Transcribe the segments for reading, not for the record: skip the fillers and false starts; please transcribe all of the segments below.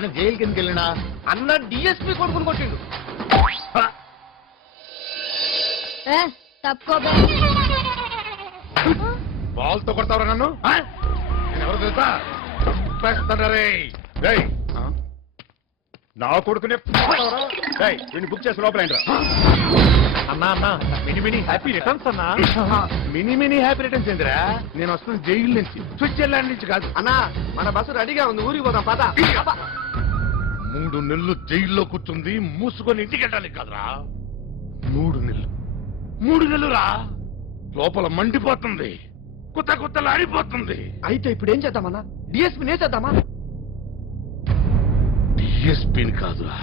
కానీ జైలు కిందకి వెళ్ళినా అన్న డిఎస్పీ కొడుకుని కొట్టిండు. తప్పుకోబే. బాల్తో కొడతావరా నన్ను? నేను ఎవరు తెలుసా? చంపేస్తానరే. రేయ్, నా కొడుకునే వీడిని బుక్ చేసి లోపల అన్నా అన్నా మినీ మినీ హ్యాపీ రిటర్న్స్ అన్నా. మినీ మినీ హ్యాపీ రిటర్న్స్ ఏందిరా? నేను వస్తుంది జైలు నుంచి, స్విట్జర్లాండ్ నుంచి కాదు. అన్నా మన బస్సు రెడీగా ఉంది, ఊరికి పోదాం పద. 3 నెలలు జైల్లో కూర్చుంది మూసుకొని ఇంటికి వెళ్ళడానికి కాదురా. 3 నెలలు రా. లోపల మండిపోతుంది, కొత్తలు ఆడిపోతుంది. అయితే ఇప్పుడు ఏం చేద్దామన్నా? డిఎస్పీ నేసేద్దామా? డిఎస్పీని కాదురా,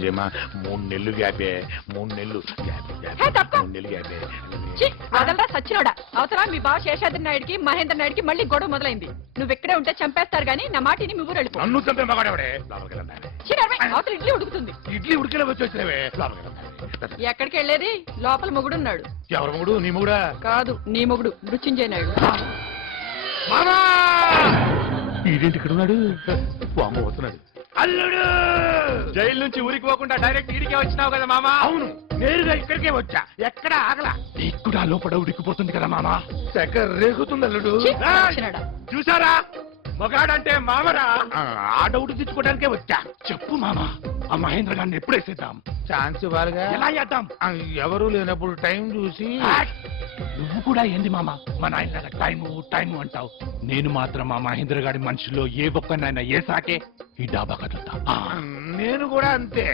జయమ 3 నెలలు గ్యాపే. 3 నెలలు గ్యాపే. వదలరా సచ్చినోడా. అవసరం మీ బావ శేషాద్రి నాయుడికి మహేంద్ర నాయుడికి మళ్ళీ గొడవ మొదలైంది. నువ్వు ఇక్కడే ఉంటే చంపేస్తారు గానీ నా మాటిని మీ ఊరు వెళ్ళిపో. నన్ను చంపే మగాడేవాడే. అవతల ఇడ్లీ ఉడుకుతుంది. ఇడ్లీ ఉడికేలా వచ్చి వచ్చినవే. ఎక్కడికి వెళ్ళేది? లోపల మొగుడున్నాడు. ఎవరు మొగుడు? నీ మొగుడా? కాదు, నీ మొగుడు మృత్యుంజయ నాయుడు. ఈడేంటి ఇక్కడ ఉన్నాడు? అమ్మ వస్తున్నాడు. అల్లుడు జైలు నుంచి ఊరికి పోకుండా డైరెక్ట్ ఈడికే వచ్చినావు కదా మామా? అవును, నేరుగా ఇక్కడికే వచ్చా. ఎక్కడ ఆగలా. ఇక్కడ లోపల ఉడికిపోతుంది కదా మామా. సెక రేగుతుంది అల్లుడు. సచ్చినోడా. చూసారా, మగాడంటే మామరా. ఆ డౌట్ తెచ్చుకోవడానికే వచ్చా. చెప్పు మామా, ఆ మహేంద్ర గారిని ఎప్పుడు వేసేద్దాం? ఛాన్స్ ఇవ్వాలిగా. ఎలా చేద్దాం? ఎవరు లేనప్పుడు టైం చూసి. నువ్వు కూడా ఏంది మామా మా నాయన టైము అంటావు? నేను మాత్రం మా మహేంద్ర గారి మనుషుల్లో ఏ ఒక్కనైనా ఏ సాకే ఈ డాబా కదులుతా. నేను కూడా అంతే.